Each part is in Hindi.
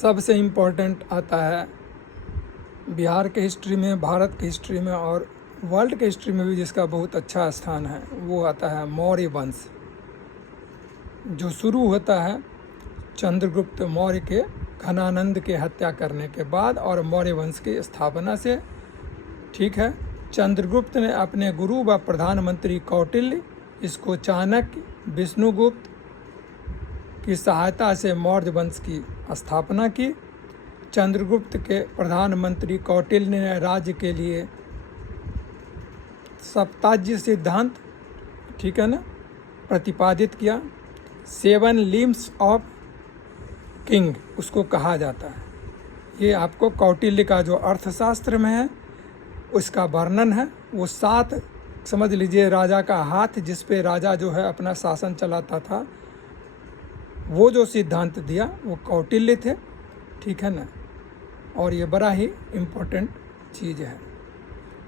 सबसे इम्पोर्टेंट आता है बिहार के हिस्ट्री में, भारत के हिस्ट्री में और वर्ल्ड के हिस्ट्री में भी जिसका बहुत अच्छा स्थान है, वो आता है मौर्य वंश, जो शुरू होता है चंद्रगुप्त मौर्य के घनानंद के हत्या करने के बाद और मौर्य वंश की स्थापना से। ठीक है, चंद्रगुप्त ने अपने गुरु व प्रधानमंत्री कौटिल्य, इसको चाणक्य, विष्णुगुप्त की सहायता से मौर्य वंश की स्थापना की। चंद्रगुप्त के प्रधानमंत्री कौटिल्य ने राज्य के लिए सप्ताज्य सिद्धांत, ठीक है ना, प्रतिपादित किया। 7 लिम्स ऑफ किंग उसको कहा जाता है। ये आपको कौटिल्य का जो अर्थशास्त्र में है उसका वर्णन है। वो 7 समझ लीजिए राजा का हाथ, जिस पे राजा जो है अपना शासन चलाता था, वो जो सिद्धांत दिया वो कौटिल्य थे। ठीक है ना, और ये बड़ा ही इम्पोर्टेंट चीज़ है।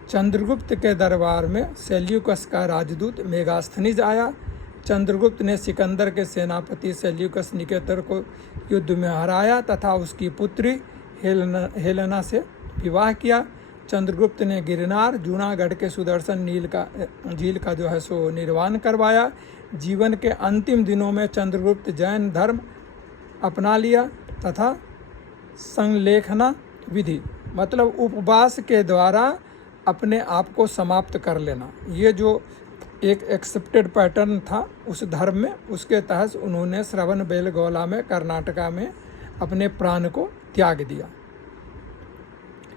चंद्रगुप्त के दरबार में सेल्यूकस का राजदूत मेगास्थनीज आया। चंद्रगुप्त ने सिकंदर के सेनापति सेल्यूकस निकेतर को युद्ध में हराया तथा उसकी पुत्री हेलेना से विवाह किया। चंद्रगुप्त ने गिरनार, जूनागढ़ के सुदर्शन झील का जो है सो निर्माण करवाया। जीवन के अंतिम दिनों में चंद्रगुप्त जैन धर्म अपना लिया तथा संलेखना विधि, मतलब उपवास के द्वारा अपने आप को समाप्त कर लेना, ये जो एक एक्सेप्टेड पैटर्न था उस धर्म में, उसके तहत उन्होंने श्रवणबेलगोला में कर्नाटका में अपने प्राण को त्याग दिया।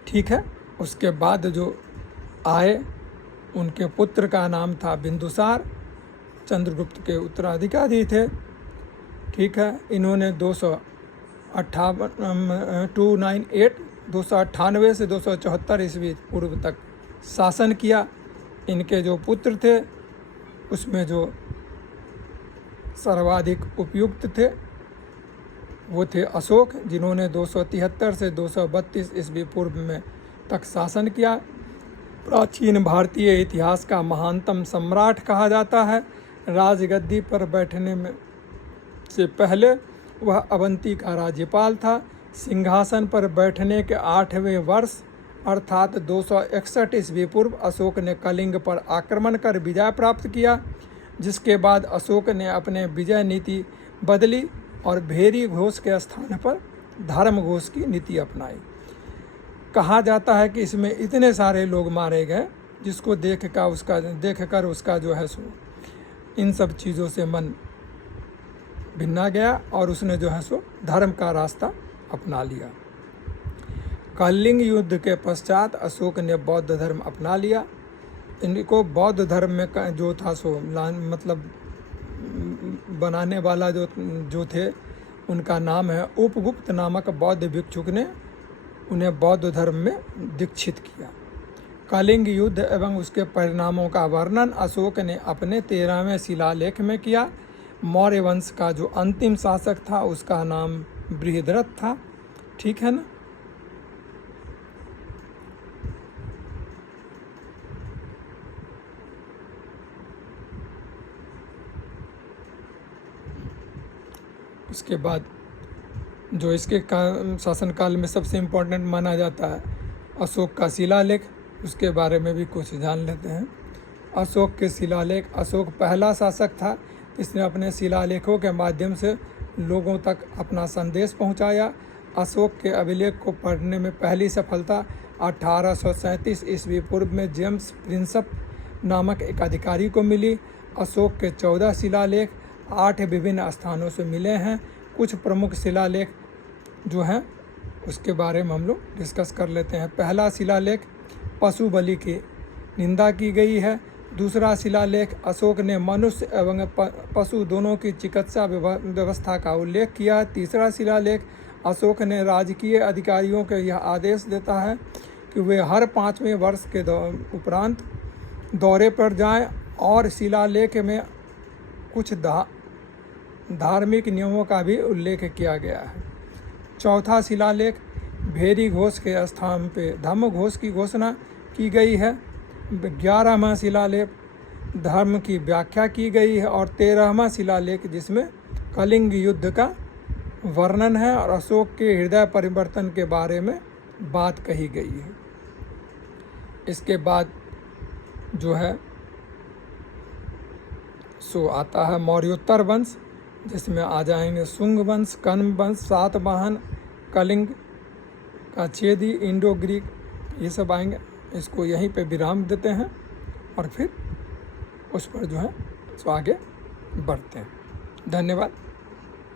ठीक है, उसके बाद जो आए उनके पुत्र का नाम था बिंदुसार, चंद्रगुप्त के उत्तराधिकारी थे। ठीक है, इन्होंने 298 से 274 ईस्वी पूर्व तक शासन किया। इनके जो पुत्र थे उसमें जो सर्वाधिक उपयुक्त थे वो थे अशोक, जिन्होंने 273 से 232 ईस्वी पूर्व में तक शासन किया। प्राचीन भारतीय इतिहास का महानतम सम्राट कहा जाता है। राजगद्दी पर बैठने में से पहले वह अवंती का राज्यपाल था। सिंहासन पर बैठने के 8वें वर्ष अर्थात 261 ईस्वी पूर्व अशोक ने कलिंग पर आक्रमण कर विजय प्राप्त किया, जिसके बाद अशोक ने अपने विजय नीति बदली और भेरी घोष के स्थान पर धर्म घोष की नीति अपनाई। कहा जाता है कि इसमें इतने सारे लोग मारे गए जिसको देखकर उसका जो है सो इन सब चीज़ों से मन भिन्ना गया और उसने जो है सो धर्म का रास्ता अपना लिया। कलिंग युद्ध के पश्चात अशोक ने बौद्ध धर्म अपना लिया। इनको बौद्ध धर्म में जो था सो मतलब बनाने वाला जो थे उनका नाम है उपगुप्त नामक बौद्ध भिक्षुक ने उन्हें बौद्ध धर्म में दीक्षित किया। कलिंग युद्ध एवं उसके परिणामों का वर्णन अशोक ने अपने 13वें शिलालेख में किया। मौर्य वंश का जो अंतिम शासक था उसका नाम बृहद्रथ था। ठीक है ना, उसके बाद जो इसके शासनकाल में सबसे इम्पोर्टेंट माना जाता है अशोक का शिलालेख, उसके बारे में भी कुछ जान लेते हैं। अशोक के शिलालेख। अशोक पहला शासक था जिसने अपने शिलालेखों के माध्यम से लोगों तक अपना संदेश पहुंचाया। अशोक के अभिलेख को पढ़ने में पहली सफलता 1837 ईस्वी पूर्व में जेम्स प्रिंसप नामक एक अधिकारी को मिली। अशोक के 14 शिलालेख 8 विभिन्न स्थानों से मिले हैं। कुछ प्रमुख शिलालेख जो हैं उसके बारे में हम लोग डिस्कस कर लेते हैं। पहला शिलालेख पशु बलि की निंदा की गई है। दूसरा शिलालेख अशोक ने मनुष्य एवं पशु दोनों की चिकित्सा व्यवस्था का उल्लेख किया। तीसरा शिलालेख अशोक ने राजकीय अधिकारियों को यह आदेश देता है कि वे हर 5वें वर्ष के उपरांत दौरे पर जाएं और शिलालेख में कुछ धार्मिक नियमों का भी उल्लेख किया गया है। चौथा शिलालेख भेरी घोष के स्थान पे धम्म घोष की घोषणा की गई है। 11वां शिलालेख धर्म की व्याख्या की गई है और 13वां शिलालेख जिसमें कलिंग युद्ध का वर्णन है और अशोक के हृदय परिवर्तन के बारे में बात कही गई है। इसके बाद जो है सो आता है मौर्योत्तर वंश, जिसमें आ जाएंगे शुंग वंश, कण्व वंश, सातवाहन, कलिंग का छेदी, इंडो ग्रीक, ये सब आएंगे। इसको यहीं पे विराम देते हैं और फिर उस पर जो है सो आगे बढ़ते हैं। धन्यवाद।